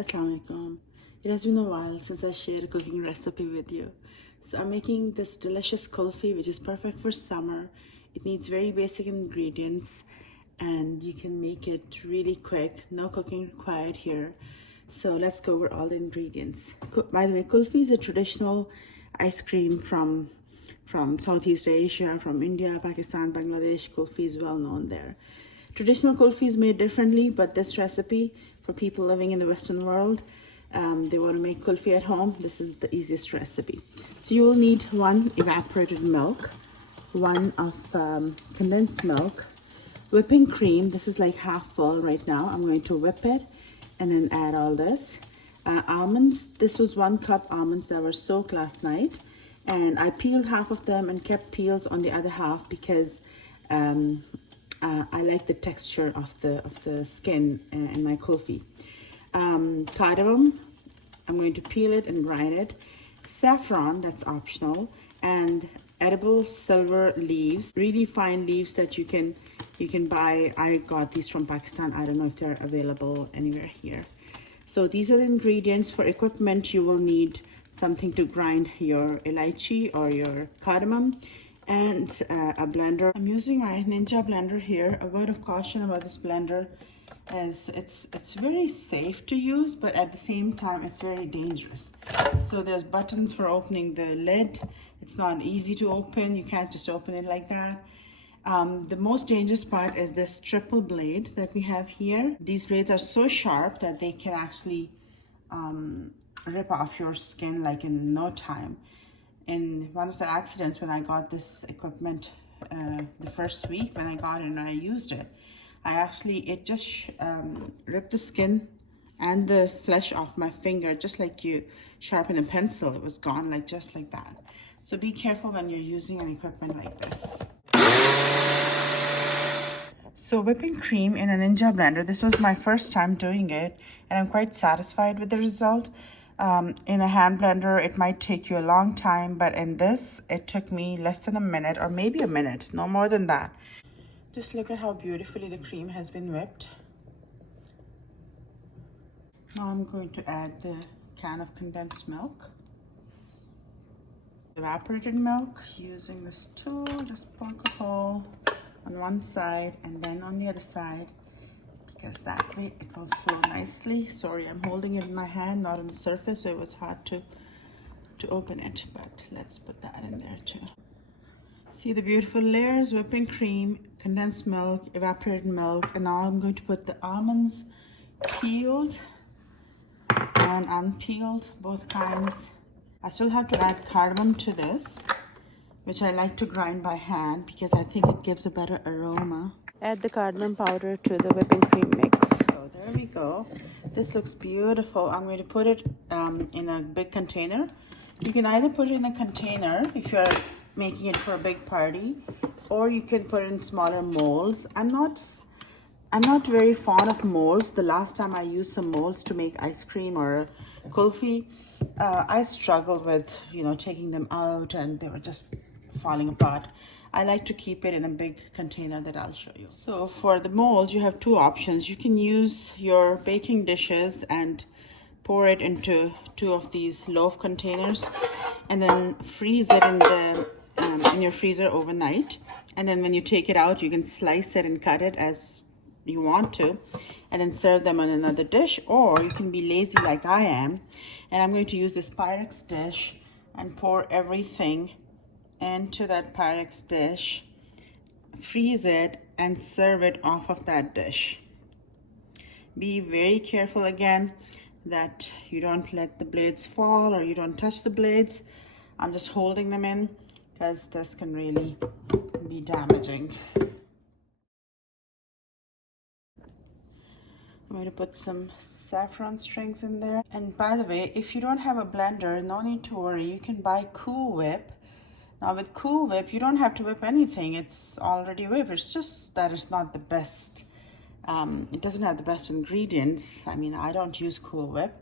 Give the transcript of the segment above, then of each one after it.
Assalamu alaikum. It has been a while since I shared a cooking recipe with you. So I'm making this delicious kulfi, which is perfect for summer. It needs very basic ingredients and you can make it really quick. No cooking required here. So let's go over all the ingredients. By the way, kulfi is a traditional ice cream from Southeast Asia, from India, Pakistan, Bangladesh. Kulfi is well known there. Traditional kulfi is made differently, but this recipe for people living in the Western world, they want to make kulfi at home. This is the easiest recipe. So you will need 1 evaporated milk, 1 of condensed milk, whipping cream. This is like half full right now. I'm going to whip it and then add all this. Almonds. This was 1 cup almonds that were soaked last night, and I peeled half of them and kept peels on the other half because I like the texture of the skin in my kulfi. Cardamom, I'm going to peel it and grind it. Saffron, that's optional, and edible silver leaves, really fine leaves that you can buy. I got these from Pakistan. I don't know if they're available anywhere here. So these are the ingredients. For equipment, you will need something to grind your elaichi or your cardamom, and a blender. I'm using my Ninja blender here. A word of caution about this blender is it's very safe to use, but at the same time it's very dangerous. So there's buttons for opening the lid. It's not easy to open. You can't just open it like that. The most dangerous part is this triple blade that we have here. These blades are so sharp that they can actually rip off your skin like in no time. In one of the accidents when I got this equipment, the first week when I got it and I used it, it just ripped the skin and the flesh off my finger, just like you sharpen a pencil. It was gone just like that. So be careful when you're using an equipment like this. So whipping cream in a Ninja blender, this was my first time doing it and I'm quite satisfied with the result. In a hand blender, it might take you a long time, but in this, it took me less than a minute or maybe a minute, no more than that. Just look at how beautifully the cream has been whipped. Now I'm going to add the can of condensed milk. Evaporated milk, using this tool, just poke a hole on one side and then on the other side, because that way it will flow nicely. Sorry, I'm holding it in my hand, not on the surface, so it was hard to open it, but let's put that in there too. See the beautiful layers: whipping cream, condensed milk, evaporated milk, and now I'm going to put the almonds, peeled and unpeeled, both kinds. I still have to add cardamom to this, which I like to grind by hand because I think it gives a better aroma. Add the cardamom powder to the whipping cream mix. So there we go. This looks beautiful. I'm going to put it in a big container. You can either put it in a container if you're making it for a big party, or you can put it in smaller molds. I'm not very fond of molds. The last time I used some molds to make ice cream or kulfi, I struggled with taking them out and they were just falling apart. I like to keep it in a big container that I'll show you. So for the molds, you have 2 options. You can use your baking dishes and pour it into 2 of these loaf containers and then freeze it in your freezer overnight. And then when you take it out, you can slice it and cut it as you want to and then serve them on another dish. Or you can be lazy like I am, and I'm going to use this Pyrex dish and pour everything into that Pyrex dish, freeze it, and serve it off of that dish. Be very careful again that you don't let the blades fall or you don't touch the blades. I'm just holding them in because this can really be damaging. I'm going to put some saffron strings in there. And by the way, if you don't have a blender, no need to worry. You can buy Cool Whip. Now with Cool Whip, you don't have to whip anything. It's already whipped. It's just that it's not the best. It doesn't have the best ingredients. I mean, I don't use Cool Whip.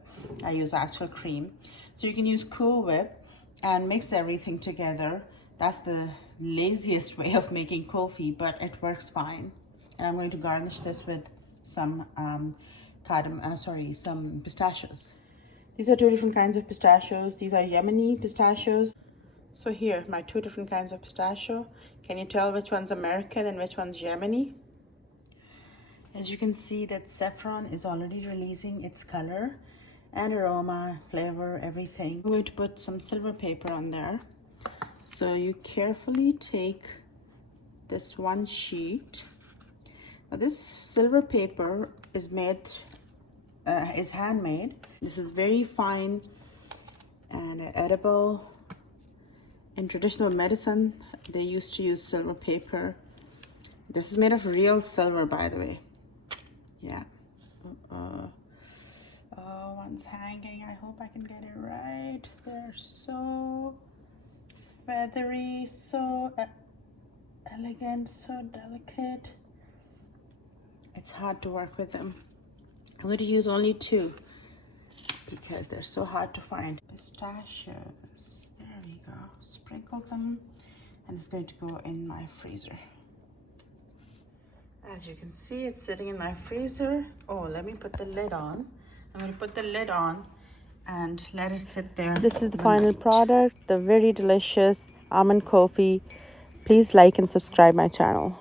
I use actual cream. So you can use Cool Whip and mix everything together. That's the laziest way of making kulfi, but it works fine. And I'm going to garnish this with some some pistachios. These are two different kinds of pistachios. These are Yemeni pistachios. So here, my two different kinds of pistachio. Can you tell which one's American and which one's Yemeni? As you can see, that saffron is already releasing its color and aroma, flavor, everything. I'm going to put some silver paper on there. So you carefully take this one sheet. Now this silver paper is handmade. This is very fine and edible. In traditional medicine, they used to use silver paper. This is made of real silver, by the way. Yeah. Oh, one's hanging. I hope I can get it right. They're so feathery, so elegant, so delicate. It's hard to work with them. I'm going to use only two because they're so hard to find. Pistachios. There we go. Sprinkle them, and it's going to go in my freezer. As you can see, it's sitting in my freezer. Oh, let me put the lid on. I'm going to put the lid on and let it sit there. This is the final product, the very delicious almond kulfi. Please like and subscribe my channel.